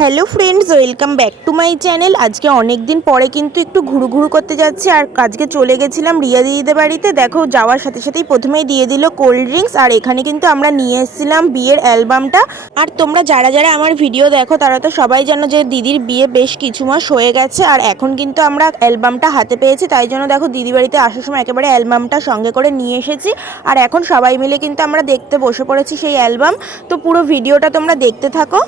Hello friends, welcome back to my channel. আজকে অনেক দিন পরে কিন্তু একটু ঘুরু করতে যাচ্ছি। আর আজকে চলে গেছিলাম রিয়া দিদিদের বাড়িতে। দেখো, যাওয়ার সাথে সাথেই প্রথমেই দিয়ে দিল কোল্ড ড্রিঙ্কস। আর এখানে কিন্তু আমরা নিয়ে এসেছিলাম বিয়ের অ্যালবামটা। আর তোমরা যারা যারা আমার ভিডিও দেখো তারা তো সবাই জানো যে দিদির বিয়ে বেশ কিছু মাস হয়ে গেছে। আর এখন কিন্তু আমরা অ্যালবামটা হাতে পেয়েছি, তাই জন্য দেখো দিদি বাড়িতে আসার সময় একেবারে অ্যালবামটা সঙ্গে করে নিয়ে এসেছি। আর এখন সবাই মিলে কিন্তু আমরা দেখতে বসে পড়েছি সেই অ্যালবাম। তো পুরো ভিডিওটা তোমরা দেখতে থাকো।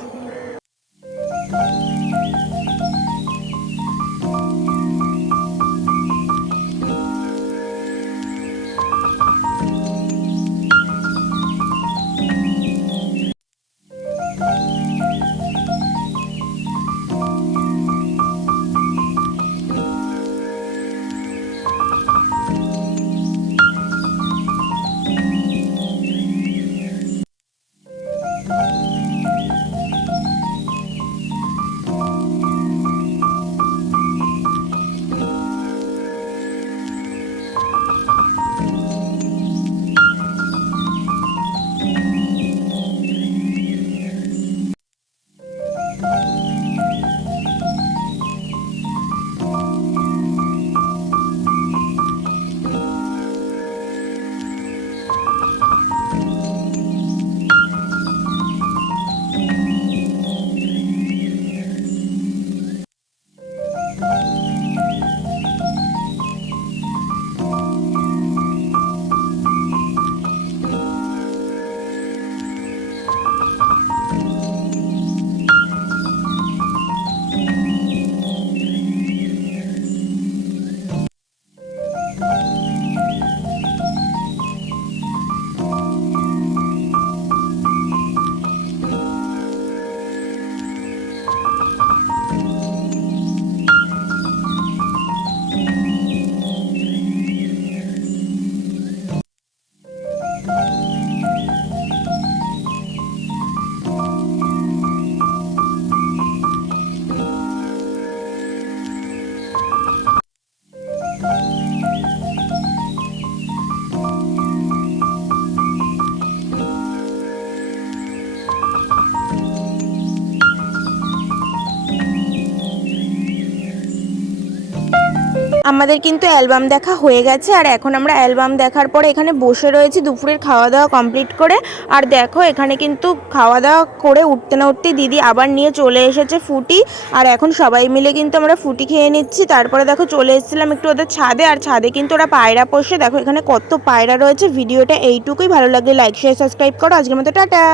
আমাদের কিন্তু অ্যালবাম দেখা হয়ে গেছে। আর এখন আমরা অ্যালবাম দেখার পরে এখানে বসে রয়েছি দুপুরের খাওয়া দাওয়া কমপ্লিট করে। আর দেখো, এখানে কিন্তু খাওয়া দাওয়া করে উঠতে না উঠতেই দিদি আবার নিয়ে চলে এসেছে ফুটি। আর এখন সবাই মিলে কিন্তু আমরা ফুটি খেয়ে নিচ্ছি। তারপরে দেখো চলে এসেছিলাম একটু ওদের ছাদে। আর ছাদে কিন্তু ওরা পায়রা পোষে। দেখো এখানে কত পায়রা রয়েছে। ভিডিওটা এইটুকুই, ভালো লাগলে লাইক শেয়ার সাবস্ক্রাইব করো। আজকের মতো টাটা।